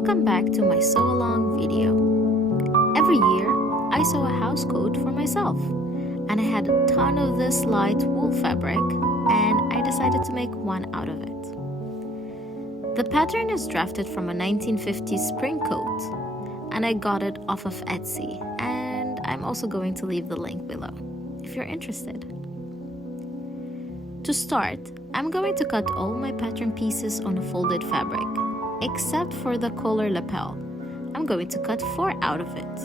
Welcome back to my sew along video. Every year, I sew a house coat for myself, and I had a ton of this light wool fabric, and I decided to make one out of it. The pattern is drafted from a 1950s spring coat, and I got it off of Etsy, and I'm also going to leave the link below if you're interested. To start, I'm going to cut all my pattern pieces on a folded fabric, except for the collar lapel. I'm going to cut 4 out of it.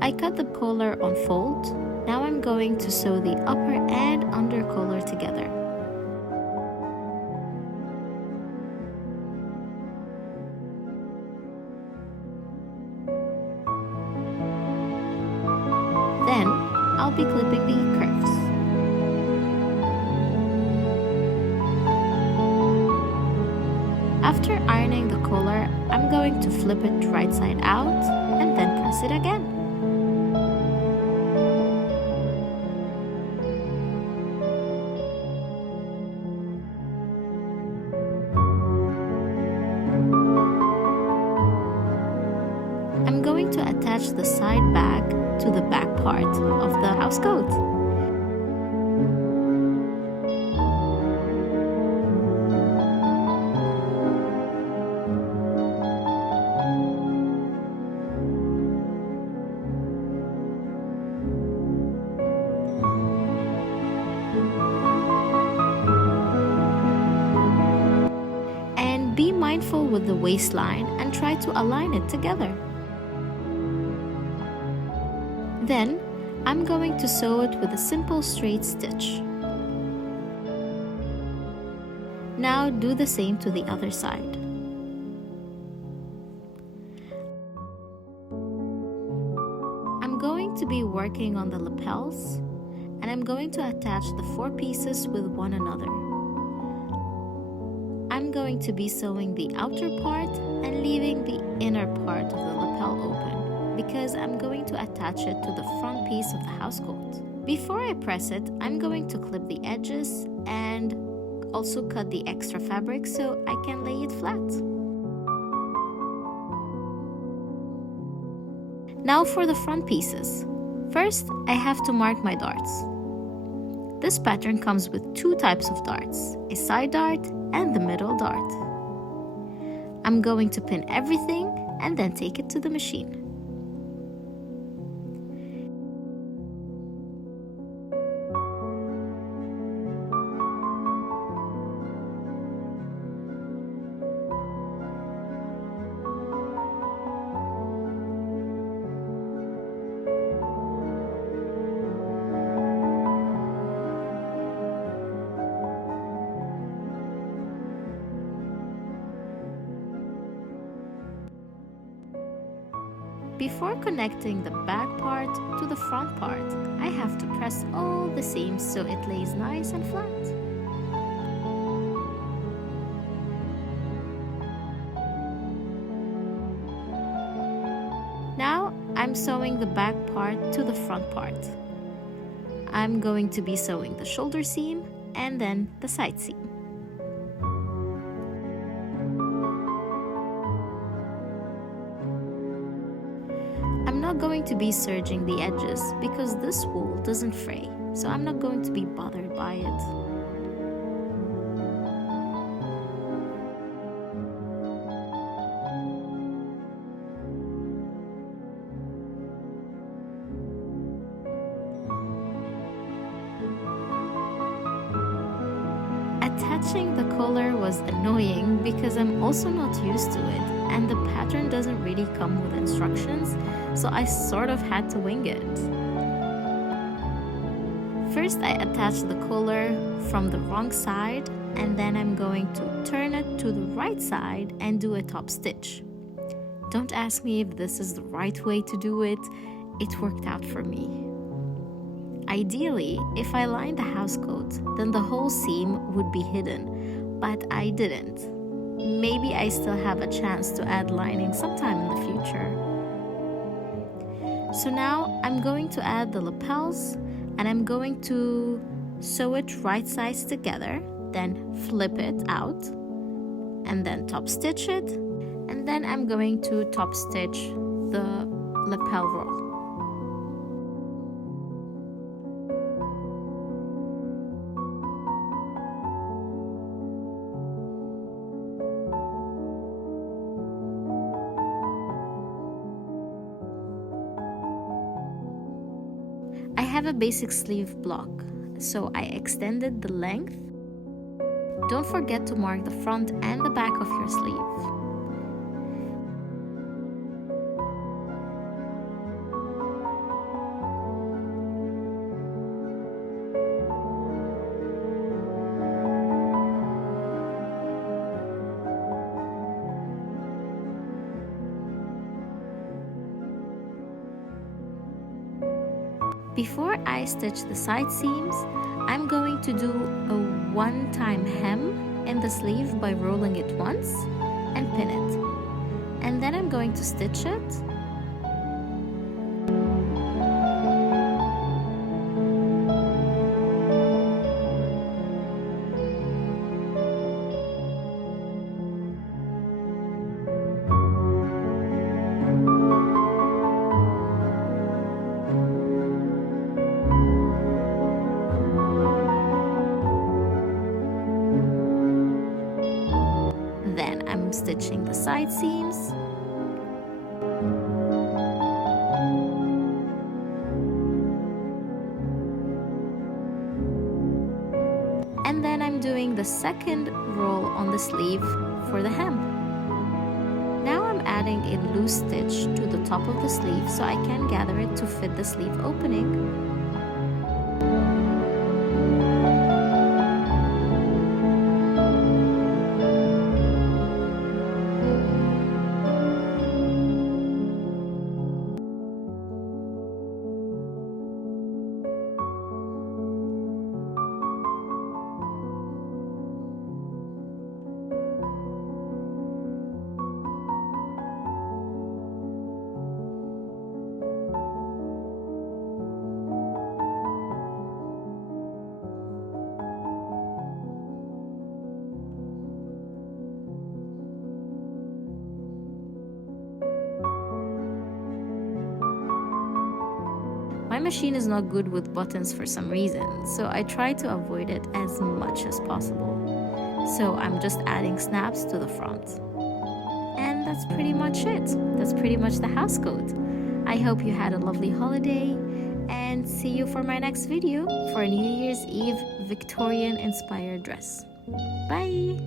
I cut the collar on fold. Now I'm going to sew the upper and under collar together. Then I'll be clipping the curves. After ironing the collar, I'm going to flip it right side out and then press it again. I'm going to attach the side bag to the back part of the house coat. Be mindful with the waistline and try to align it together. Then, I'm going to sew it with a simple straight stitch. Now do the same to the other side. I'm going to be working on the lapels, and I'm going to attach the 4 pieces with one another. I'm going to be sewing the outer part and leaving the inner part of the lapel open because I'm going to attach it to the front piece of the house coat. Before I press it, I'm going to clip the edges and also cut the extra fabric so I can lay it flat. Now for the front pieces. First, I have to mark my darts. This pattern comes with 2 types of darts, a side dart and the middle dart. I'm going to pin everything and then take it to the machine. Before connecting the back part to the front part, I have to press all the seams so it lays nice and flat. Now I'm sewing the back part to the front part. I'm going to be sewing the shoulder seam and then the side seam. I'm not going to be serging the edges because this wool doesn't fray, so I'm not going to be bothered by it. Attaching the collar was annoying because I'm also not used to it, and the pattern doesn't really come with instructions, so I sort of had to wing it. First, I attach the collar from the wrong side, and then I'm going to turn it to the right side and do a top stitch. Don't ask me if this is the right way to do it. It worked out for me. Ideally, if I lined the house coat, then the whole seam would be hidden, but I didn't. Maybe I still have a chance to add lining sometime in the future. So now I'm going to add the lapels, and I'm going to sew it right sides together, then flip it out, and then top stitch it, and then I'm going to top stitch the lapel roll. I have a basic sleeve block, so I extended the length. Don't forget to mark the front and the back of your sleeve. Before I stitch the side seams, I'm going to do a one-time hem in the sleeve by rolling it once and pin it. And then I'm going to stitch it. Then I'm stitching the side seams. And then I'm doing the second roll on the sleeve for the hem. Now I'm adding a loose stitch to the top of the sleeve so I can gather it to fit the sleeve opening. My machine is not good with buttons for some reason, so I try to avoid it as much as possible. So I'm just adding snaps to the front. And that's pretty much it. That's pretty much the house coat. I hope you had a lovely holiday, and see you for my next video for a New Year's Eve Victorian inspired dress. Bye!